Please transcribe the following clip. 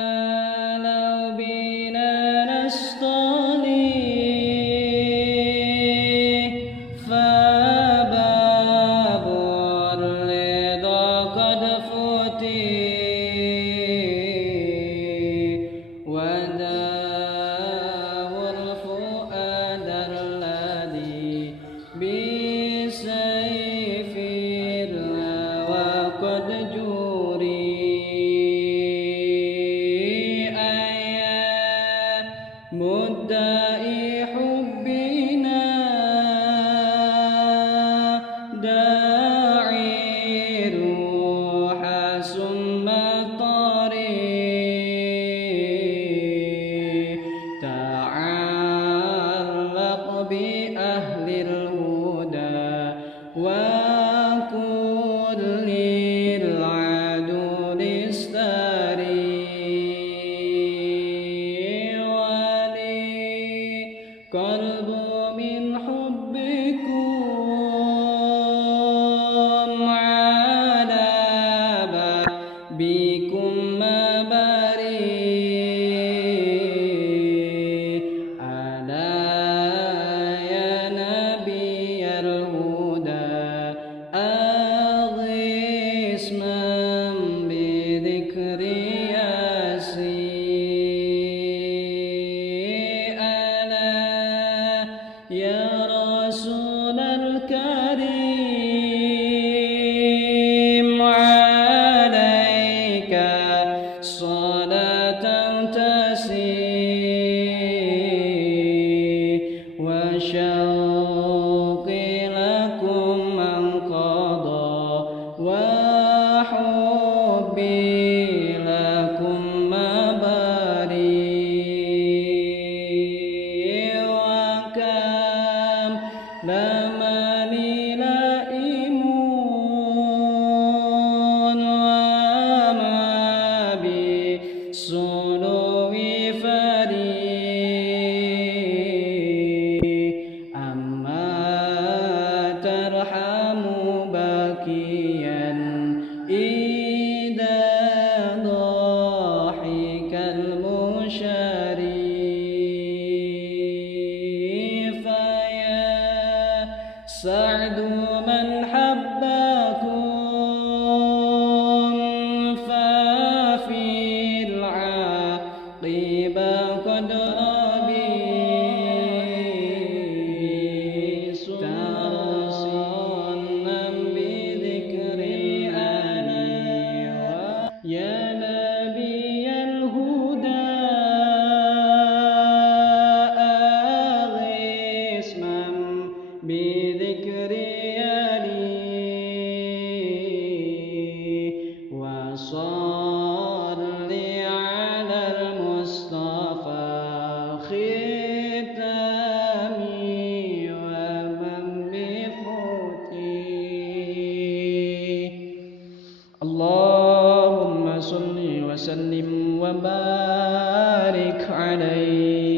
تعالوا بنا نصطلح فباب الرضا قد فتح وداه الفؤاد الذي بسيف الهوى قد جري أيا مدعي حبنا داعي الروح ثم الطريق تعلق بأهل الهدى وكل العدو استريح ولي قلب من حبكم على بكم ما بريء ألا يا نبي الهدى أغث من بذكري يسيء ألا يا رسول الكريم عليك صلاة تسيء وشوقي لكم من قضى وحبي لكم ما بريء وكم لمني لائمون وما بصلو فريق أما ترحم باكيا إذا ضاحك المشري فيا سعد من حبكم ففي العاقبة قد ربي ترصنا بذكر أني يا نبي الهدى أغث من بذكر وصل على المصطفى ختامي ومن بفتي اللهم صل وسلم وبارك عليه